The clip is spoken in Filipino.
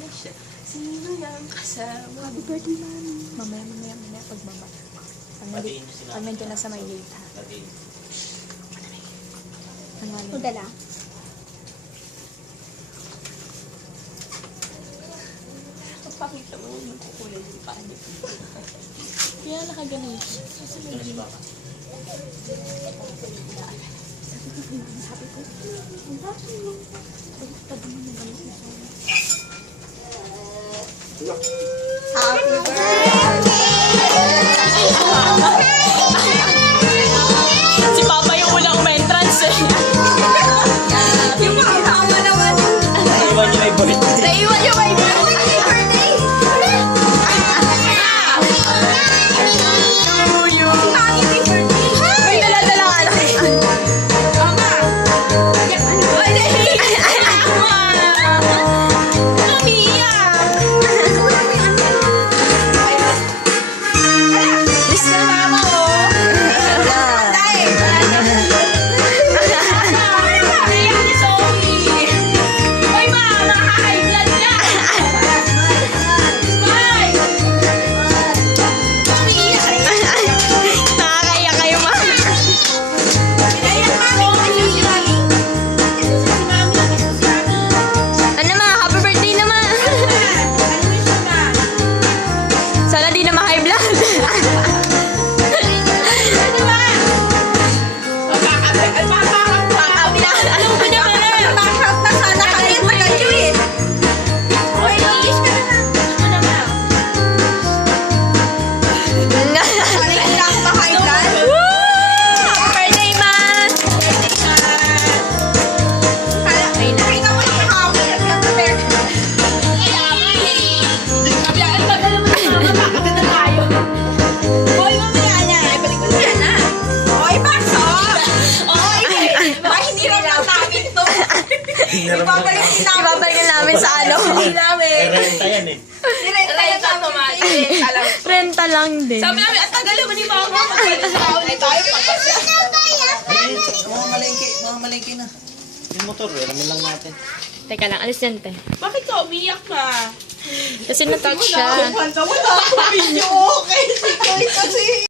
na siya. Sino yung kasama? Happy birthday, mami. Mamaya, pagbaba. Pag nandiyan na sa may gate, ha? Ano dala? Pakita mo yung kukulay yung paano. Kaya nakaganon siya. Sabi ko, ang happy mo. Tabi mo na lang. Happy birthday! Si Papa yung unang umentrance eh. Yung mama naman. Naiwan niyo may birthday. Naiwan niyo may birthday. Ibabalik namin sa ano. Renta yan eh. Renta lang din. Sabi namin, ang tagal naman yung mga Mga malengke na. Yung motor, alamin lang natin. Teka lang, alis yan, te. Bakit ka umiyak ka? Kasi na-touch siya. Wala ako video, okay. Kasi